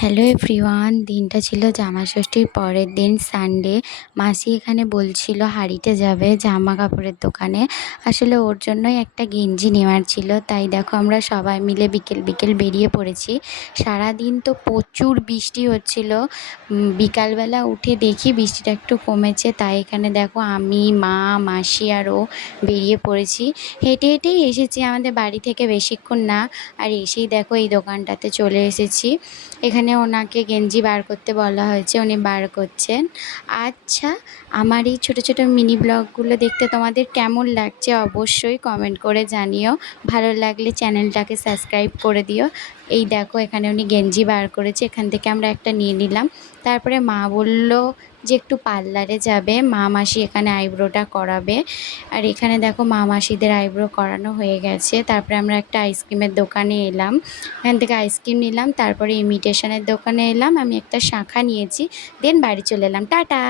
Hello everyone, দিনটা ছিল জামা ষষ্ঠীর পরের দিন সানডে। মাসি এখানে বলছিল হাঁড়িতে যাবে জামা কাপড়ের দোকানে। আসলে ওর জন্যই একটা গেঞ্জি নেওয়ার ছিল, তাই দেখো আমরা সবাই মিলে বিকেল বিকেল বেরিয়ে পড়েছি। সারাদিন তো প্রচুর বৃষ্টি হচ্ছিল। বিকালবেলা উঠে দেখি বৃষ্টিটা একটু কমেছে, তাই এখানে দেখো আমি, মা, মাসি আর ও বেরিয়ে পড়েছি। হেঁটে হেঁটেই এসেছি, আমাদের বাড়ি থেকে বেশিক্ষণ না। আর এসেই দেখো এই দোকানটাতে চলে এসেছি। এখানে ওনাকে গেঞ্জি বার করতে বলা হয়েছে, উনি বার করছেন। আচ্ছা, আমার এই ছোটো ছোটো মিনি ব্লগগুলো দেখতে তোমাদের কেমন লাগছে অবশ্যই কমেন্ট করে জানিও। ভালো লাগলে চ্যানেলটাকে সাবস্ক্রাইব করে দিও। এই দেখো এখানে উনি গেঞ্জি বার করেছে, এখান থেকে আমরা একটা নিয়ে নিলাম। তারপরে মা বলল যে একটু পার্লারে যাবে, মা মাসি এখানে আইব্রোটা করাবে। আর এখানে দেখো মা মাসিদের আইব্রো করানো হয়ে গেছে। তারপরে আমরা একটা আইসক্রিমের দোকানে এলাম, এখান থেকে আইসক্রিম নিলাম। তারপরে ইমিটেশনের দোকানে এলাম, আমি একটা শাঁখা নিয়েছি, দেন বাড়ি চলে এলাম। টাটা।